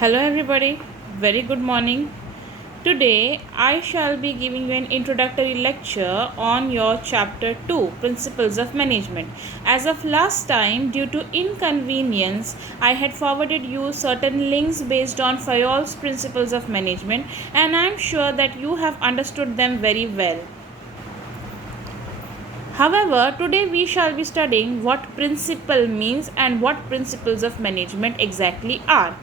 Hello, everybody. Very good morning. Today, I shall be giving you an introductory lecture on your chapter 2 Principles of Management. As of last time, due to inconvenience, I had forwarded you certain links based on Fayol's Principles of Management, and I am sure that you have understood them very well. However, today we shall be studying what principle means and what principles of management exactly are.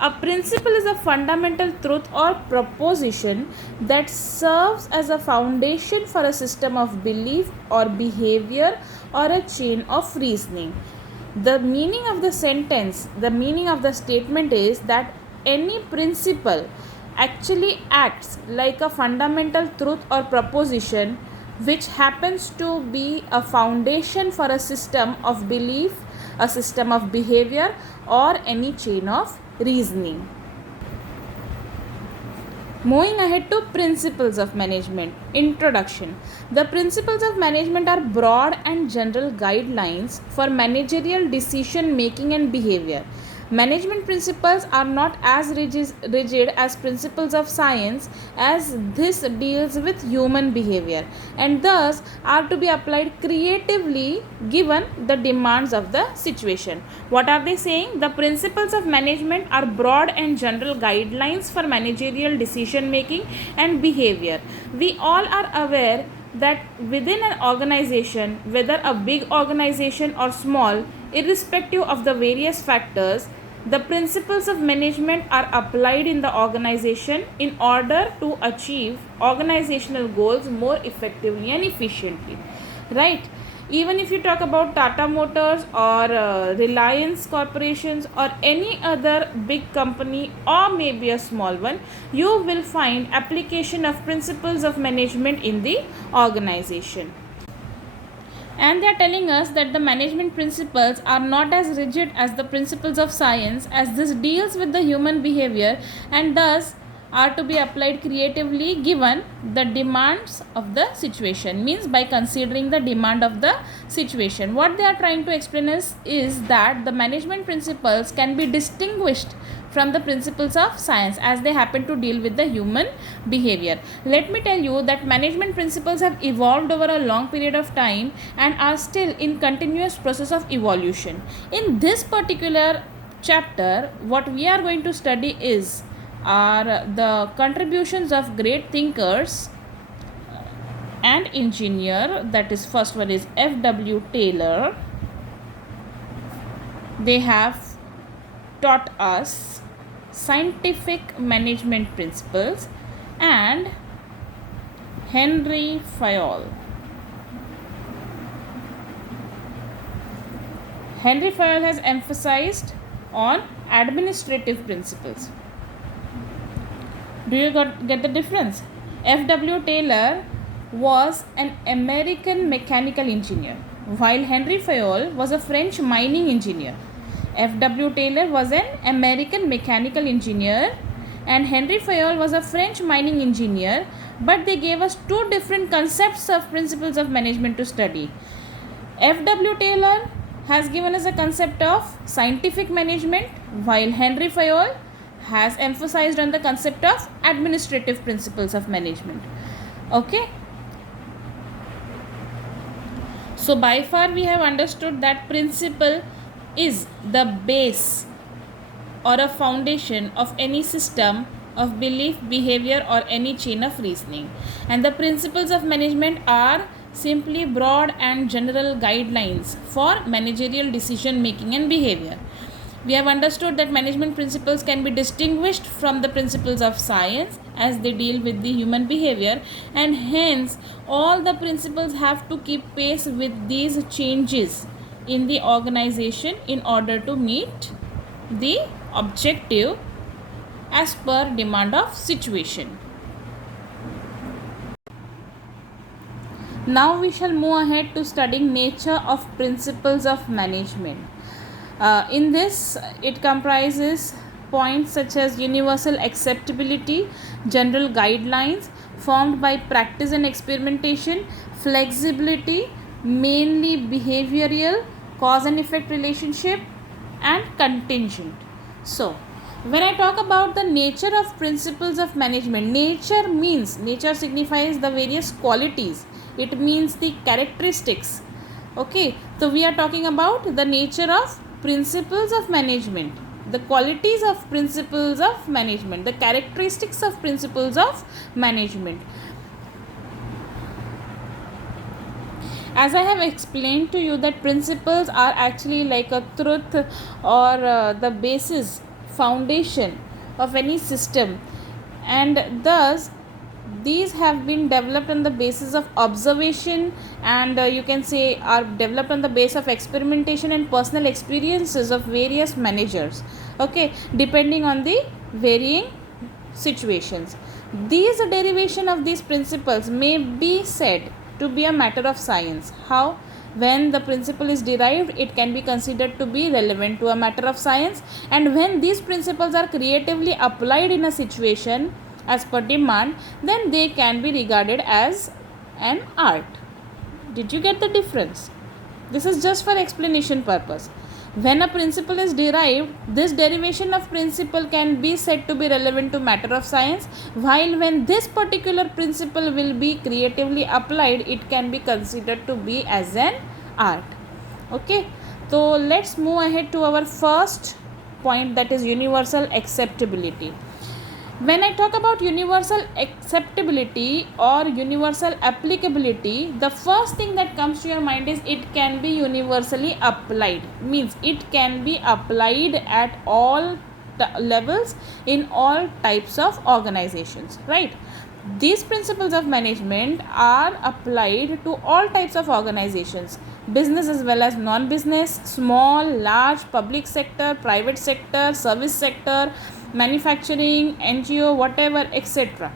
A principle is a fundamental truth or proposition that serves as a foundation for a system of belief or behavior or a chain of reasoning. The meaning of the sentence, the meaning of the statement is that any principle actually acts like a fundamental truth or proposition which happens to be a foundation for a system of belief, a system of behavior, or any chain of reasoning. Moving ahead to principles of management. Introduction. The principles of management are broad and general guidelines for managerial decision making and behavior. Management principles are not as rigid as principles of science, as this deals with human behavior and thus are to be applied creatively given the demands of the situation. What are they saying? The principles of management are broad and general guidelines for managerial decision making and behavior. We all are aware that within an organization, whether a big organization or small, irrespective of the various factors, the principles of management are applied in the organization in order to achieve organizational goals more effectively and efficiently. Right? Even if you talk about Tata Motors or Reliance Corporations or any other big company or maybe a small one, you will find application of principles of management in the organization. And they are telling us that the management principles are not as rigid as the principles of science, as this deals with the human behavior and thus are to be applied creatively given the demands of the situation. Means by considering the demand of the situation. What they are trying to explain is that the management principles can be distinguished from the principles of science as they happen to deal with the human behavior. Let me tell you that management principles have evolved over a long period of time and are still in continuous process of evolution. In this particular chapter, what we are going to study are the contributions of great thinkers and engineer. That is, first one is F.W. Taylor. They have taught us scientific management principles, and Henry Fayol. Henry Fayol has emphasized on administrative principles. Do you get the difference? F.W. Taylor was an American mechanical engineer, while Henry Fayol was a French mining engineer. F.W. Taylor was an American mechanical engineer and Henry Fayol was a French mining engineer, but they gave us two different concepts of principles of management to study. F.W. Taylor has given us a concept of scientific management, while Henry Fayol has emphasized on the concept of administrative principles of management. Okay. So by far we have understood that principle is the base or a foundation of any system of belief, behavior or any chain of reasoning. And the principles of management are simply broad and general guidelines for managerial decision making and behavior. We have understood that management principles can be distinguished from the principles of science as they deal with the human behavior, and hence all the principles have to keep pace with these changes in the organization in order to meet the objective as per demand of situation. Now we shall move ahead to studying nature of principles of management. In this, it comprises points such as universal acceptability, general guidelines formed by practice and experimentation, flexibility, mainly behavioral, cause and effect relationship, and contingent. So, When I talk about the nature of principles of management, nature signifies the various qualities, it means the characteristics. Okay, so we are talking about the nature of principles of management, the qualities of principles of management, the characteristics of principles of management. As I have explained to you that principles are actually like a truth or the basis, foundation of any system, and thus these have been developed on the basis of observation, and you can say are developed on the basis of experimentation and personal experiences of various managers, okay, depending on the varying situations. These derivation of these principles may be said to be a matter of science. How? When the principle is derived, it can be considered to be relevant to a matter of science, and when these principles are creatively applied in a situation as per demand, then they can be regarded as an art. Did you get the difference? This is just for explanation purpose. When a principle is derived, this derivation of principle can be said to be relevant to matter of science, while when this particular principle will be creatively applied, it can be considered to be as an art. Okay, so let's move ahead to our first point, that is universal acceptability. When I talk about universal acceptability or universal applicability, the first thing that comes to your mind is it can be universally applied. Means it can be applied at all levels in all types of organizations, right? These principles of management are applied to all types of organizations, business as well as non-business, small, large, public sector, private sector, service sector, manufacturing, NGO, whatever, etc.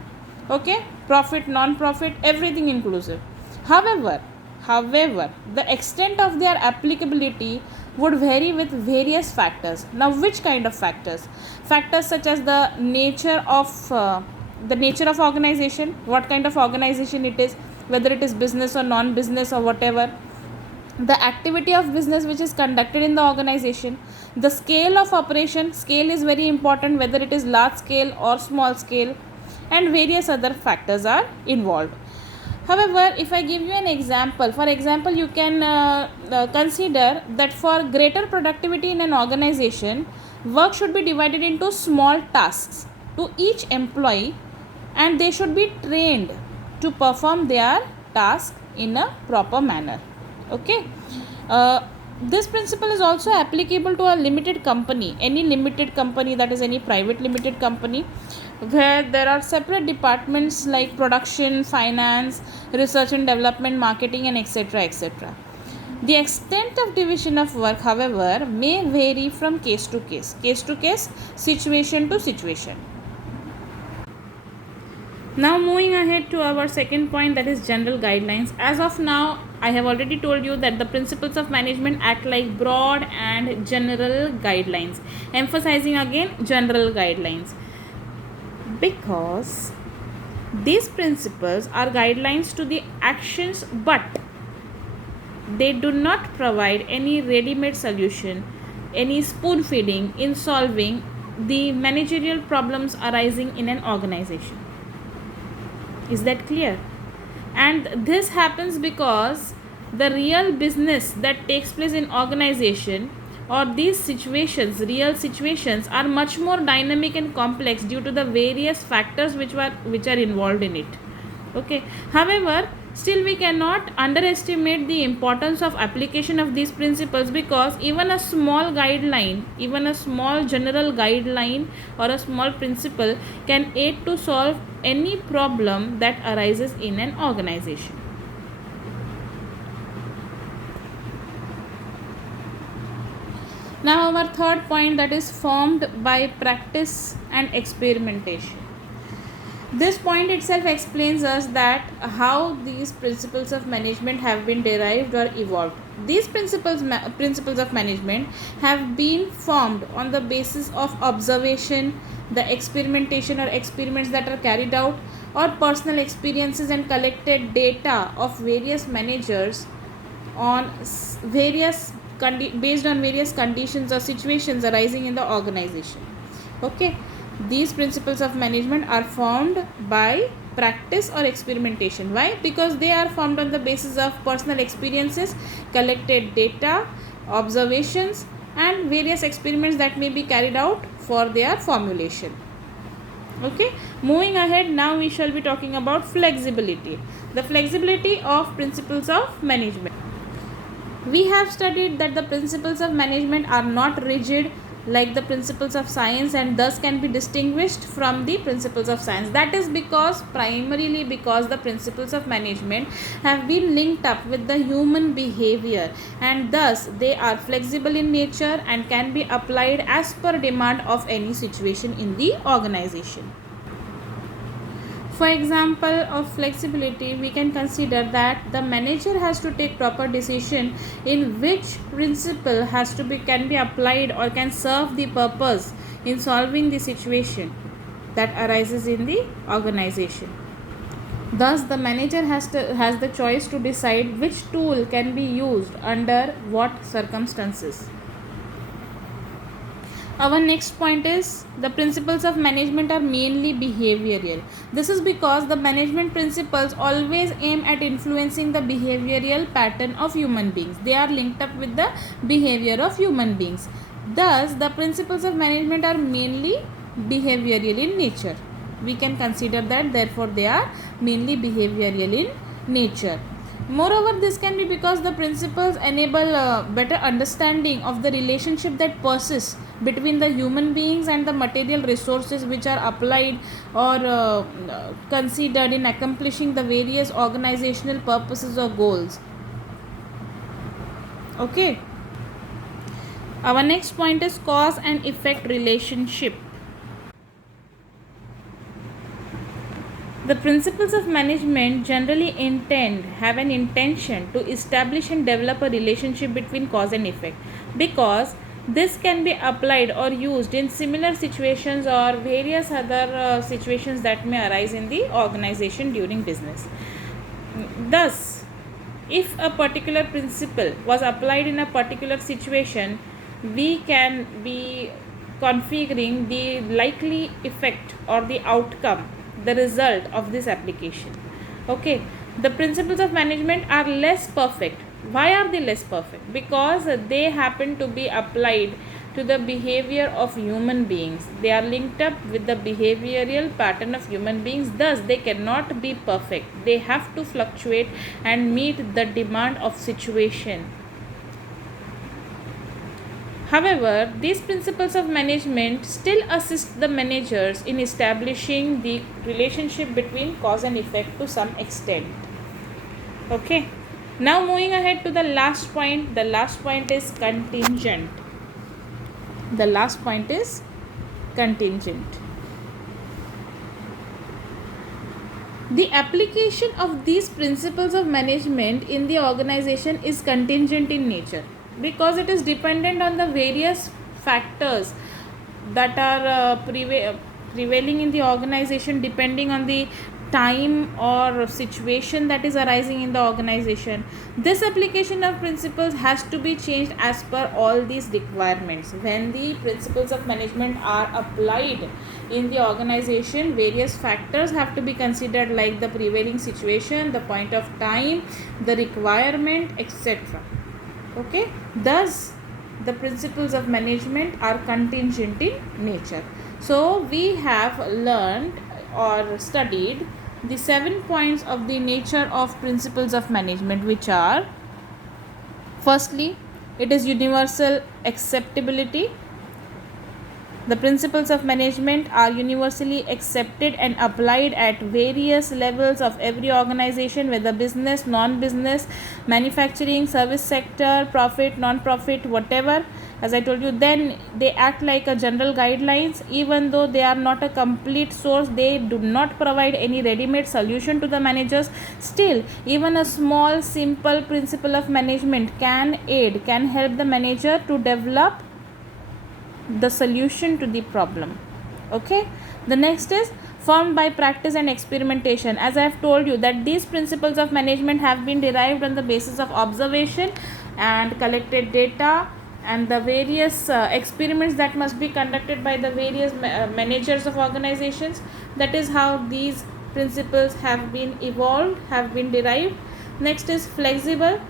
Okay, profit, non-profit, everything inclusive. However, the extent of their applicability would vary with various factors. Now, which kind of factors? Factors such as the nature of organization, what kind of organization it is, whether it is business or non-business or whatever, the activity of business which is conducted in the organization, the scale of operation, scale is very important, whether it is large scale or small scale, and various other factors are involved. However, if I give you an example, for example, you can consider that for greater productivity in an organization, work should be divided into small tasks to each employee, and they should be trained to perform their task in a proper manner. Okay, this principle is also applicable to a limited company, any limited company, that is any private limited company, where there are separate departments like production, finance, research and development, marketing, and etc. etc. The extent of division of work, however, may vary from case to case, situation to situation. Now moving ahead to our second point, that is general guidelines. As of now, I have already told you that the principles of management act like broad and general guidelines. Emphasizing again general guidelines, because these principles are guidelines to the actions, but they do not provide any ready-made solution, any spoon feeding in solving the managerial problems arising in an organization. Is that clear? And this happens because the real business that takes place in organization, or these situations, real situations, are much more dynamic and complex due to the various factors which are involved in it. Okay. However, still we cannot underestimate the importance of application of these principles, because even a small guideline, even a small general guideline or a small principle can aid to solve any problem that arises in an organization. Now our third point, that is formed by practice and experimentation. This point itself explains us that how these principles of management have been derived or evolved. These principles of management have been formed on the basis of observation, the experimentation or experiments that are carried out, or personal experiences and collected data of various managers on based on various conditions or situations arising in the organization. Okay, these principles of management are formed by practice or experimentation. Why? Because they are formed on the basis of personal experiences, collected data, observations, and various experiments that may be carried out for their formulation. Okay, moving ahead, now we shall be talking about flexibility. The flexibility of principles of management. We have studied that the principles of management are not rigid like the principles of science, and thus can be distinguished from the principles of science. That is because, primarily because, the principles of management have been linked up with the human behavior, and thus they are flexible in nature and can be applied as per demand of any situation in the organization. For example of flexibility, we can consider that the manager has to take proper decision in which principle can be applied or can serve the purpose in solving the situation that arises in the organization. Thus, the manager has the choice to decide which tool can be used under what circumstances. Our next point is the principles of management are mainly behavioral. This is because the management principles always aim at influencing the behavioral pattern of human beings. They are linked up with the behavior of human beings. Thus, the principles of management are mainly behavioral in nature. We can consider that, therefore, they are mainly behavioral in nature. Moreover, this can be because the principles enable better understanding of the relationship that persists between the human beings and the material resources which are applied or considered in accomplishing the various organizational purposes or goals. Okay. Our next point is cause and effect relationship. The principles of management generally have an intention to establish and develop a relationship between cause and effect, because this can be applied or used in similar situations or various other situations that may arise in the organization during business. Thus, if a particular principle was applied in a particular situation, we can be configuring the likely effect or the outcome, the result of this application. Okay, the principles of management are less perfect. Why are they less perfect? Because they happen to be applied to the behavior of human beings. They are linked up with the behavioral pattern of human beings. Thus, they cannot be perfect. They have to fluctuate and meet the demand of situation. However, these principles of management still assist the managers in establishing the relationship between cause and effect to some extent. Okay. Now moving ahead to the last point. The last point is contingent. The last point is contingent. The application of these principles of management in the organization is contingent in nature, because it is dependent on the various factors that are prevailing in the organization, depending on the time or situation that is arising in the organization. This application of principles has to be changed as per all these requirements. When the principles of management are applied in the organization, various factors have to be considered, like the prevailing situation, the point of time, the requirement, etc. Okay, thus the principles of management are contingent in nature. So we have learned or studied the 7 points of the nature of principles of management, which are: firstly, it is universal acceptability. The principles of management are universally accepted and applied at various levels of every organization, whether business, non-business, manufacturing, service sector, profit, non-profit, whatever. As I told you, then they act like a general guidelines. Even though they are not a complete source, they do not provide any ready-made solution to the managers. Still, even a small, simple principle of management can help the manager to develop the solution to the problem. Okay, the next is formed by practice and experimentation. As I have told you that these principles of management have been derived on the basis of observation and collected data, and the various experiments that must be conducted by the various managers of organizations. That is how these principles have been evolved, have been derived. Next is flexible.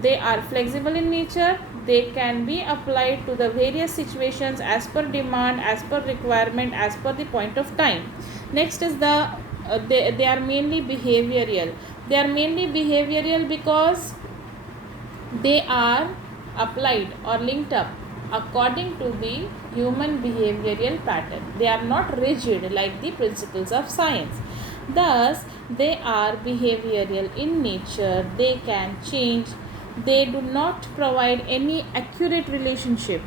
They are flexible in nature. They can be applied to the various situations as per demand, as per requirement, as per the point of time. Next is they are mainly behavioral. They are mainly behavioral because they are applied or linked up according to the human behavioral pattern. They are not rigid like the principles of science. Thus, they are behavioral in nature. They can change. They do not provide any accurate relationship.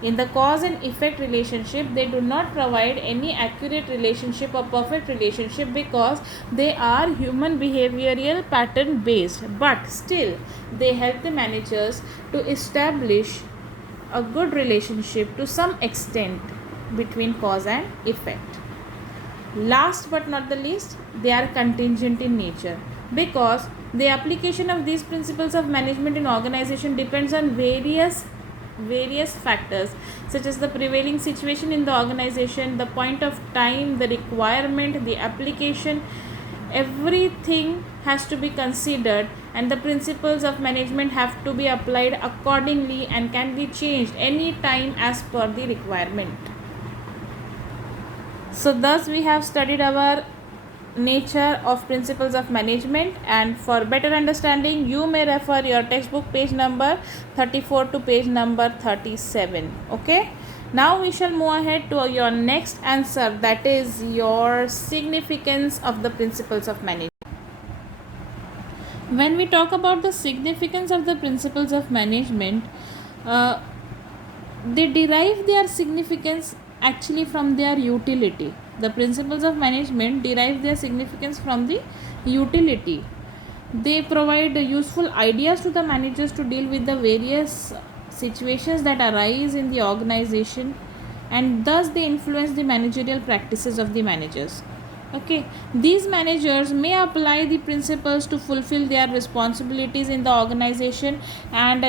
In the cause and effect relationship, they do not provide any accurate relationship or perfect relationship because they are human behavioral pattern based. But still, they help the managers to establish a good relationship to some extent between cause and effect. Last but not the least, they are contingent in nature because the application of these principles of management in organization depends on various factors such as the prevailing situation in the organization, the point of time, the requirement, the application. Everything has to be considered, and the principles of management have to be applied accordingly and can be changed any time as per the requirement. So thus we have studied our nature of principles of management, and for better understanding you may refer your textbook page number 34 to page number 37. Okay, now we shall move ahead to your next answer, that is your significance of the principles of management. When we talk about the significance of the principles of management, they derive their significance actually from their utility. The principles of management derive their significance from the utility. They provide useful ideas to the managers to deal with the various situations that arise in the organization, and thus they influence the managerial practices of the managers. Okay, these managers may apply the principles to fulfill their responsibilities in the organization, and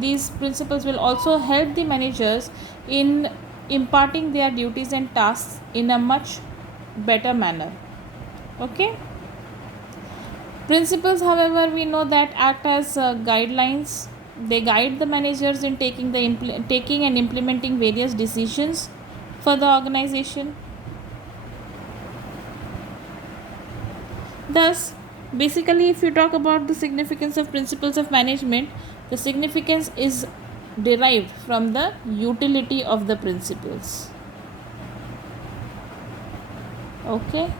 these principles will also help the managers in imparting their duties and tasks in a much better manner. Okay, principles, however, we know that act as guidelines. They guide the managers in taking and implementing various decisions for the organization. Thus, basically, if you talk about the significance of principles of management, the significance is derived from the utility of the principles. Okay.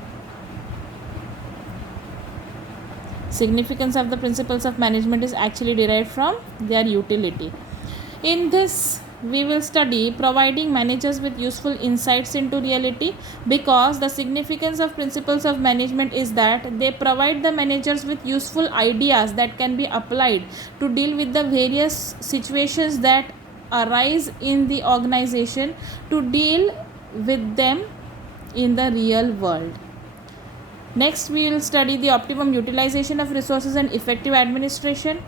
Significance of the principles of management is actually derived from their utility. In this, we will study providing managers with useful insights into reality, because the significance of principles of management is that they provide the managers with useful ideas that can be applied to deal with the various situations that arise in the organization, to deal with them in the real world. Next, we will study the optimum utilization of resources and effective administration,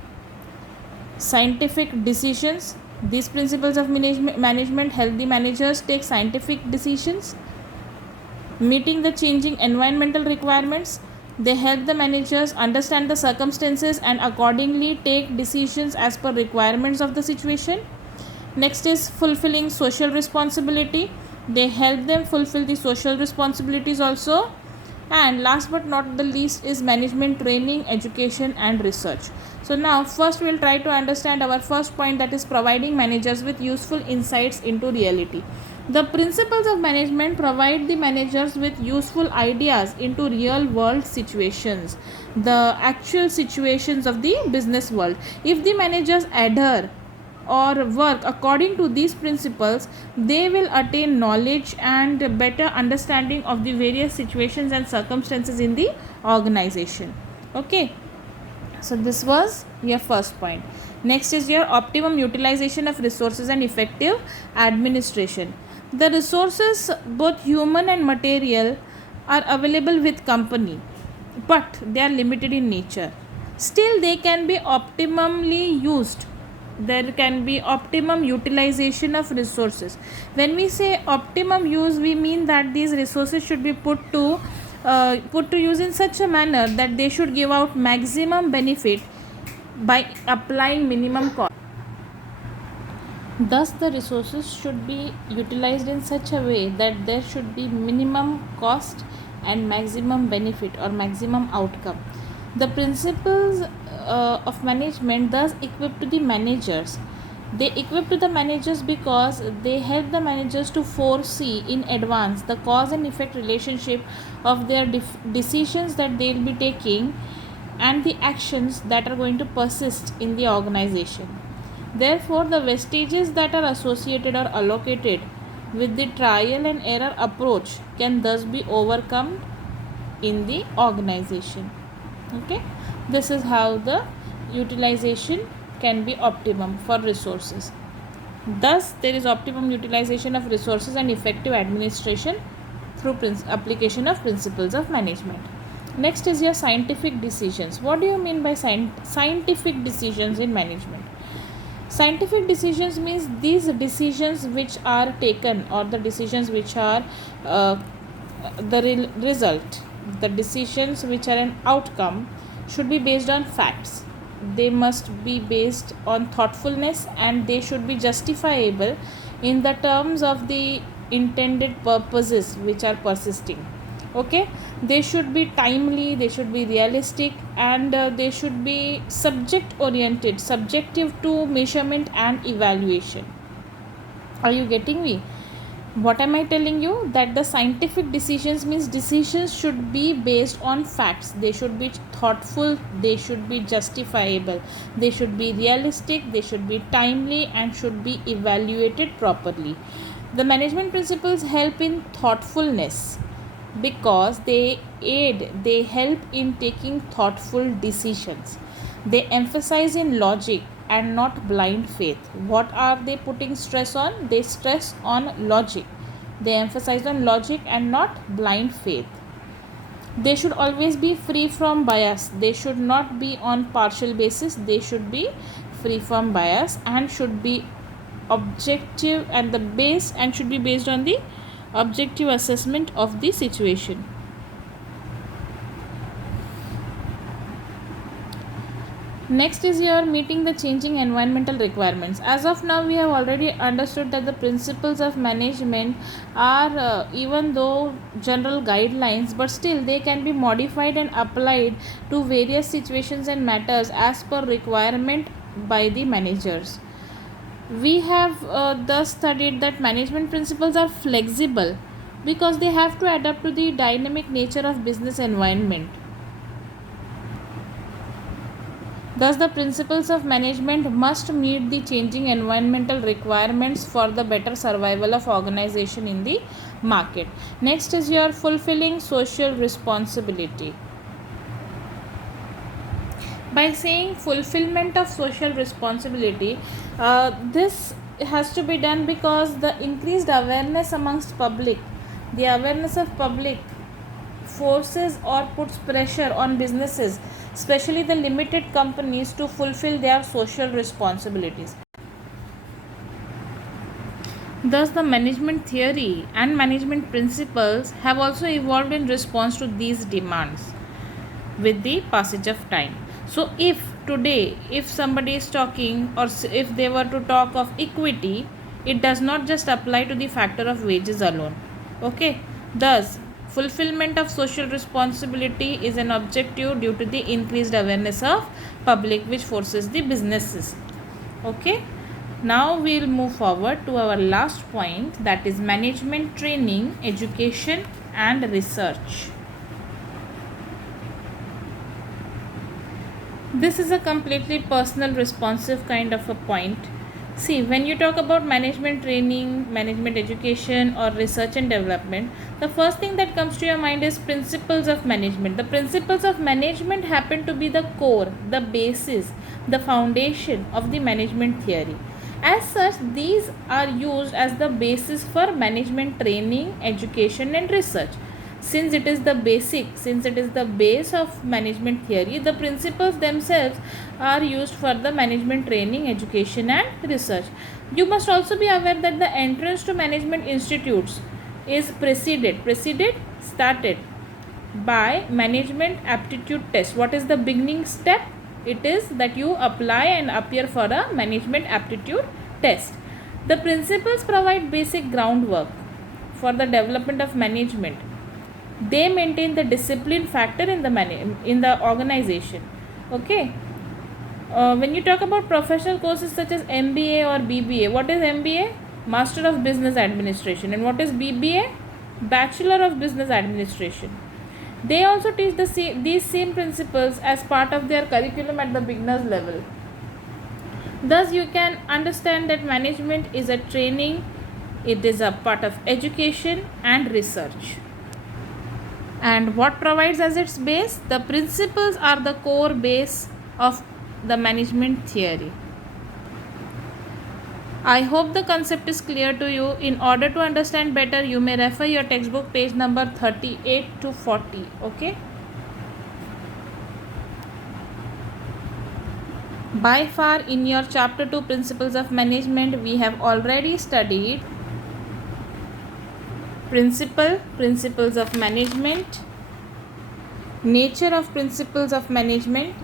scientific decisions. These principles of management help the managers take scientific decisions, meeting the changing environmental requirements. They help the managers understand the circumstances and accordingly take decisions as per requirements of the situation. Next is fulfilling social responsibility. They help them fulfill the social responsibilities also. And last but not the least is management training, education and research. So now first we will try to understand our first point, that is providing managers with useful insights into reality. The principles of management provide the managers with useful ideas into real world situations, the actual situations of the business world. If the managers adhere or work according to these principles, they will attain knowledge and better understanding of the various situations and circumstances in the organization. Okay, so this was your first point. Next is your optimum utilization of resources and effective administration. The resources, both human and material, are available with company, but they are limited in nature. Still, they can be optimally used there can be optimum utilization of resources. When we say optimum use, we mean that these resources should be put to use in such a manner that they should give out maximum benefit by applying minimum cost. Thus, the resources should be utilized in such a way that there should be minimum cost and maximum benefit or maximum outcome. The principles of management thus equip to the managers. They equip to the managers because they help the managers to foresee in advance the cause and effect relationship of their decisions that they will be taking and the actions that are going to persist in the organization. Therefore, the wastages that are associated or allocated with the trial and error approach can thus be overcome in the organization. Okay, this is how the utilization can be optimum for resources. Thus, there is optimum utilization of resources and effective administration through application of principles of management. Next is your scientific decisions. What do you mean by scientific decisions in management? Scientific decisions means these decisions which are taken or the decisions which are the result, the decisions which are an outcome should be based on facts. They must be based on thoughtfulness and they should be justifiable in the terms of the intended purposes which are persisting. Okay, they should be timely, they should be realistic, and they should be subject oriented, subjective to measurement and evaluation. Are you getting me? What am I telling you? That the scientific decisions means decisions should be based on facts. They should be thoughtful, they should be justifiable, they should be realistic, they should be timely, and should be evaluated properly. The management principles help in thoughtfulness because they help in taking thoughtful decisions. They emphasize in logic and not blind faith. What are they putting stress on? They stress on logic. They emphasize on logic and not blind faith. They should always be free from bias. They should not be on partial basis. They should be free from bias and should be objective and should be based on the objective assessment of the situation. Next is your meeting the changing environmental requirements. As of now, we have already understood that the principles of management are even though general guidelines, but still they can be modified and applied to various situations and matters as per requirement by the managers. We have thus studied that management principles are flexible because they have to adapt to the dynamic nature of business environment. Thus, the principles of management must meet the changing environmental requirements for the better survival of organization in the market. Next is your fulfilling social responsibility. By saying fulfillment of social responsibility, this has to be done because the increased awareness amongst public, the awareness of public forces or puts pressure on businesses, especially the limited companies, to fulfill their social responsibilities. Thus, the management theory and management principles have also evolved in response to these demands with the passage of time. So, if today, if somebody is talking or if they were to talk of equity, it does not just apply to the factor of wages alone. Okay, thus fulfillment of social responsibility is an objective due to the increased awareness of public which forces the businesses. Okay, now we will move forward to our last point, that is management training, education and research. This is a completely personal responsive kind of a point. See, when you talk about management training, management education or research and development, the first thing that comes to your mind is principles of management. The principles of management happen to be the core, the basis, the foundation of the management theory. As such, these are used as the basis for management training, education and research. since it is the base of management theory, the principles themselves are used for the management training, education and research. You must also be aware that the entrance to management institutes is started by management aptitude test. What is the beginning step? It is that you apply and appear for a management aptitude test. The principles provide basic groundwork for the development of management. They maintain the discipline factor in the organization. Okay. When you talk about professional courses such as MBA or BBA, what is MBA? Master of Business Administration. And what is BBA? Bachelor of Business Administration. They also teach these same principles as part of their curriculum at the beginner's level. Thus, you can understand that management is a training, it is a part of education and research. And what provides as its base? The principles are the core base of the management theory. I hope the concept is clear to you. In order to understand better, you may refer your textbook page number 38 to 40. Okay. By far, in your chapter 2 principles of management, we have already studied principles of management, nature of principles of management,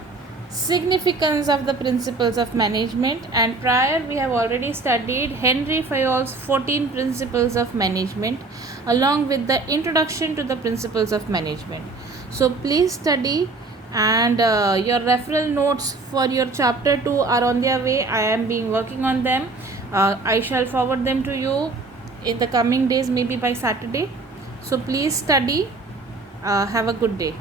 significance of the principles of management, and prior we have already studied Henry Fayol's 14 principles of management along with the introduction to the principles of management. So please study, and your referral notes for your chapter 2 are on their way. I am working on them. I shall forward them to you in the coming days, maybe by Saturday. So please study. Have a good day.